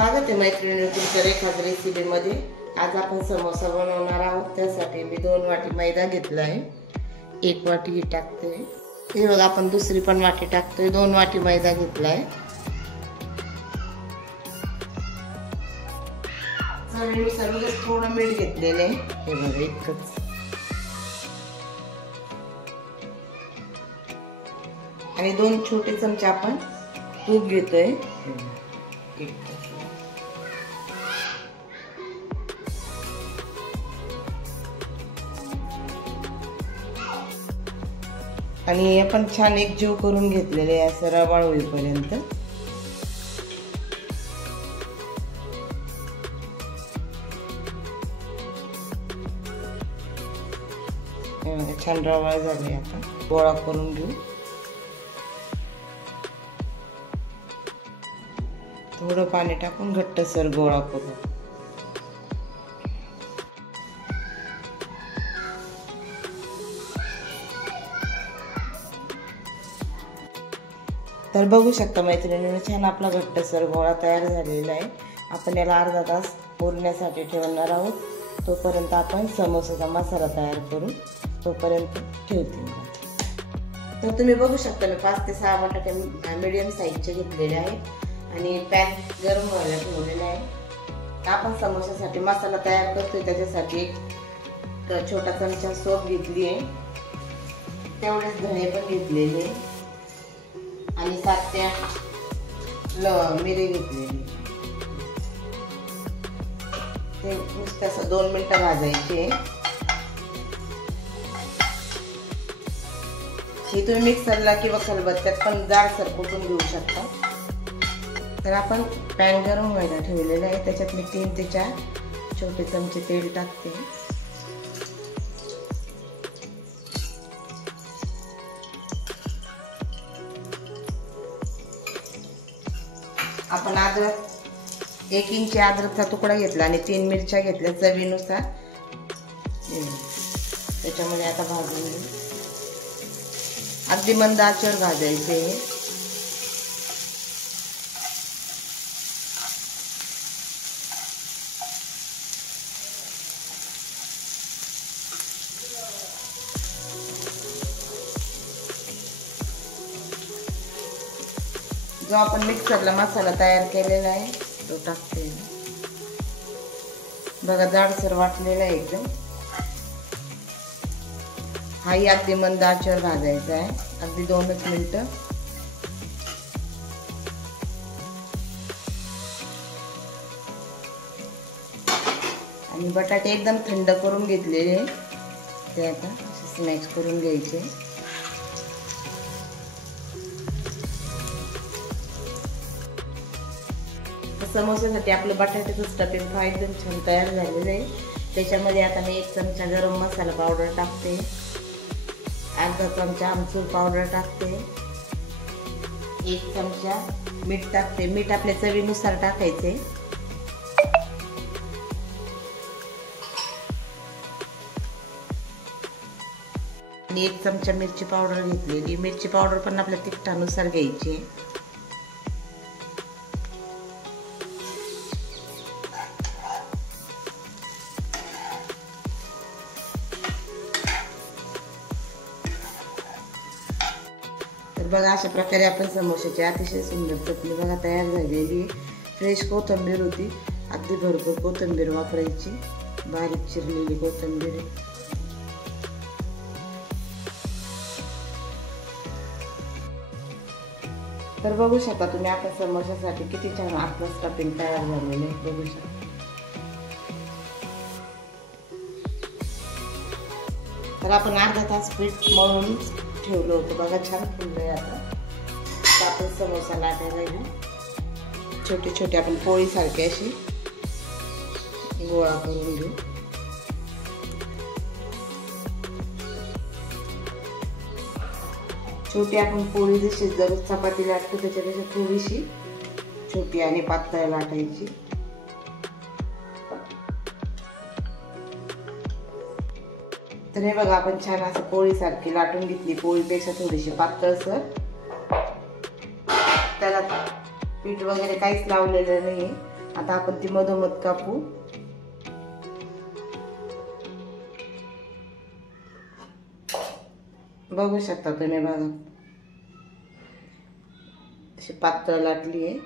स्वागत आहे मैत्रिणींनो तुमच्या रेखाच रेसिपी मध्ये। आज आपण समोसा बनवणार आहोत। त्यासाठी मी 2 वाटी मैदा घेतला आहे, 1 वाटी टाकते। हे बघा आपण दुसरी पण वाटी टाकतोय। 2 वाटी मैदा घेतला आहे। चवीनुसार थोडं मीठ घेतलेलं आहे, हे बघा इतकंच। आणि 2 छोटे चमचे आपण तूप घेतोय। आणि आपण छान एकजीव करून घेतलेले आहे, असं रवाळ होईपर्यंत। छान रवाळ झाले, आता गोळा करून घेऊ। थोडं पाणी टाकून घट्टसर गोळा करू। तर बघू शकता मैत्रिणींनो, छान आपला घट्टसर गोळा तयार झालेला आहे। आपण याला अर्धा तास पुरण्यासाठी ठेवणार आहोत। तोपर्यंत आपण समोसाचा मसाला तयार करू, तोपर्यंत ठेवते। तर तुम्ही बघू शकता मी 5 ते 6 बटाटे मीडियम साईजचे घेतलेले आहेत आणि पॅन गरम व्हायला ठेवलेला आहे। आपण समोसासाठी मसाला तयार करतोय, त्याच्यासाठी एक छोटा चमचा सोप घेतली आहे, तेवढेच धणे पण घेतलेले आणि 7 ते 8 मिरी घेतलेली। ते नुसतं 2 मिनिटं भाजायचे। हे तुम्ही मिक्सरला किंवा खलबत्त्यात पण जाडसर कुटून घेऊ शकता। तर आपण पॅन गरम व्हायला ठेवलेला आहे, त्याच्यात मी 3 ते 4 छोटे चमचे तेल टाकते। आपण अद्रक 1 इंच अद्रकचा तुकडा घेतला आणि 3 मिरच्या घेतल्या चवीनुसार। त्याच्यामध्ये आता भाजून घेऊ, अगदी मंद आचेवर भाजायचे। जो आपण मिक्सरला मसाला तयार केलेला आहे तो टाकते। बघा जाडसर वाटलेला आहे एकदम। हाही अगदी मंद आचेवर भाजायचा आहे, अगदी 2च मिनिटं। आणि बटाटे एकदम थंड करून घेतलेले, ते आता स्मॅश करून घ्यायचे। समोसासाठी आपलं बटाट्याचं स्टफिंग फ्राय एकदम छान तयार झालेलं आहे। त्याच्यामध्ये आता मी 1 चमचा गरम मसाला पावडर टाकते, अर्धा चमचा आमचूर पावडर टाकते, 1 चमचा मीठ टाकते। मीठ आपल्या चवीनुसार टाकायचे। आणि 1 चमचा मिरची पावडर घेतलेली, मिरची पावडर पण आपल्या तिखटानुसार घ्यायची। तर बघा अशा प्रकारे आपण समोसाची अतिशय सुंदर चटणी बघा तयार झालेली आहे। फ्रेश कोथिंबीर होती, अगदी भरपूर कोथिंबीर वापरायची, बारीक चिरलेली कोथिंबीर। तर बघू शकता तुम्ही आपण समोसासाठी किती छान आपलं स्टफिंग तयार झालेलं आहे, बघू शकता। तर आपण अर्धा तास पीठ मळून ठेवलं होतं, बघा छान फुललंय। आता आपण समोसा लाटायला घेऊ, छोटे छोटे आपण पोळी सारखे अशी गोळा करून घेऊ। छोटी आपण पोळी जशी जर चपाती लाटतो त्याच्यापेक्षा थोडीशी छोटी आणि पातळ लाटायची। तर हे बघा आपण छान असं पोळी सारखी लाटून घेतली, पोळीपेक्षा थोडीशी पातळसर। त्याला पीठ वगैरे काहीच लावलेलं नाही, आता आपण ती मधोमध कापू. बघू शकता तुम्ही बघा, अशी पातळ लाटली आहे.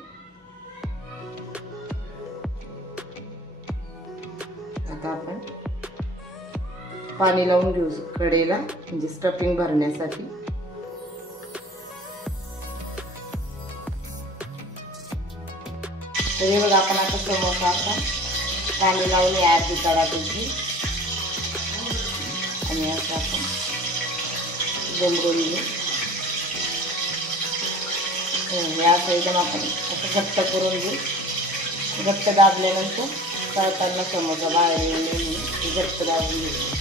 आता आपण पाणी लावून घेऊ कढईला, म्हणजे स्टफिंग भरण्यासाठी. तरी बघा आपण आता समोसा असा पाणी लावून अर्धी कढाईची आणि असं आपण जमवून घेऊ. या साईडला आपण असं घट्ट करून घेऊ. घट्ट दाबल्यानंतर तळताना समोसा बाहेर येऊ नये घट्ट दाबून घेऊ.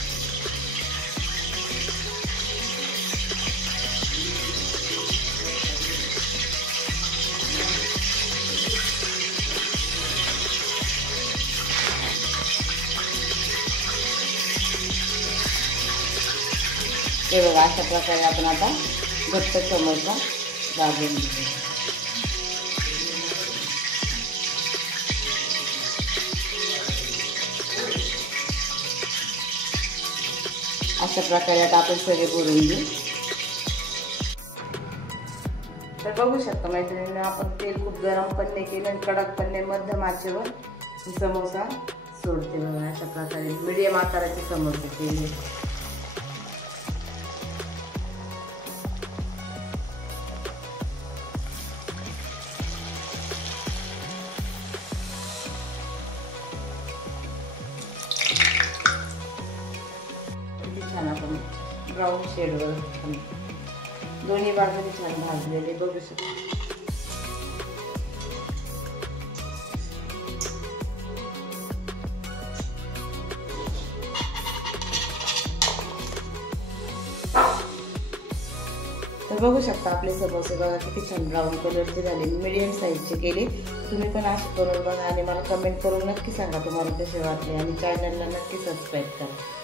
हे बघा, अशा प्रकारे आपण आता घट्ट समोसा दाबून घेऊ. अशा प्रकारे आता आपण सगळे भरून घेऊ. तर बघू शकता मैत्रिणींनी, आपण तेल खूप गरम पण नाही केलं, कडक पण नाही, मध्यम आचेवर समोसा सोडते. बघा अशा प्रकारे मीडियम आकाराचे समोसे केले. छान आपण ब्राऊन शेडवर दोन्ही बाजूने छान भाजलेले बघू शकतो. तर बघू शकता आपले समोसे बघा किती छान ब्राऊन कलरचे झाले, मीडियम साईजचे केले. तुम्ही पण असे करून बघा आणि मला कमेंट करून नक्की सांगा तुम्हाला कसे वाटले आणि चॅनलला नक्की सबस्क्राईब करा.